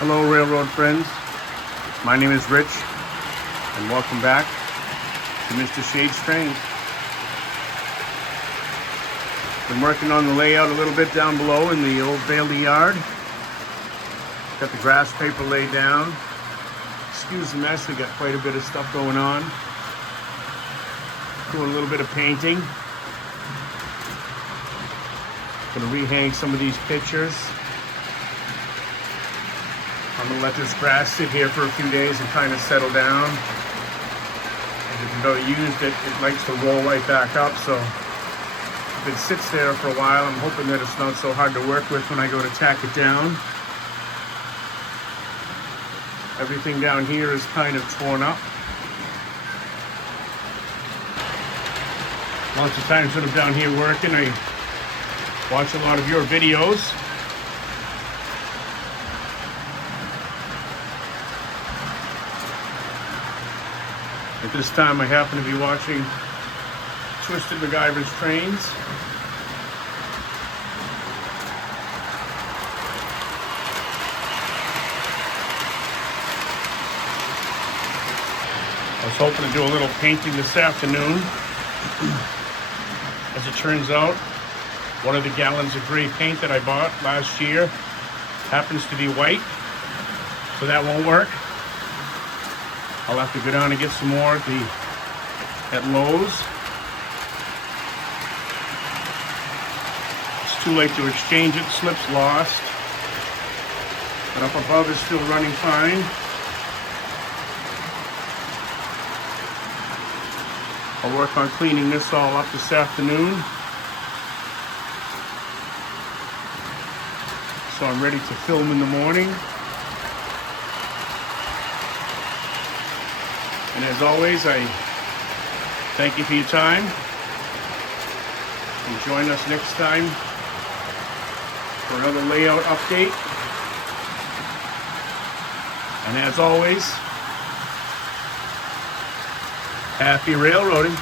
Hello railroad friends, my name is Rich and welcome back to Mr. Shade's Trains. Been working on the layout a little bit down below in the old Bailey yard. Got the grass paper laid down. Excuse the mess, we got quite a bit of stuff going on. Doing a little bit of painting. Gonna rehang some of these pictures. I'm gonna let this grass sit here for a few days and kind of settle down. As you can go used it likes to roll right back up, so if it sits there for a while, I'm hoping that it's not so hard to work with when I go to tack it down. Everything down here is kind of torn up. Lots of times when I'm down here working, I watch a lot of your videos. At this time, I happen to be watching Twisted MacGyver's Trains. I was hoping to do a little painting this afternoon. As it turns out, one of the gallons of gray paint that I bought last year happens to be white, so that won't work. I'll have to go down and get some more at Lowe's. It's too late to exchange it, slip's lost. But up above is still running fine. I'll work on cleaning this all up this afternoon. So I'm ready to film in the morning. And as always, I thank you for your time. And join us next time for another layout update. And as always, happy railroading.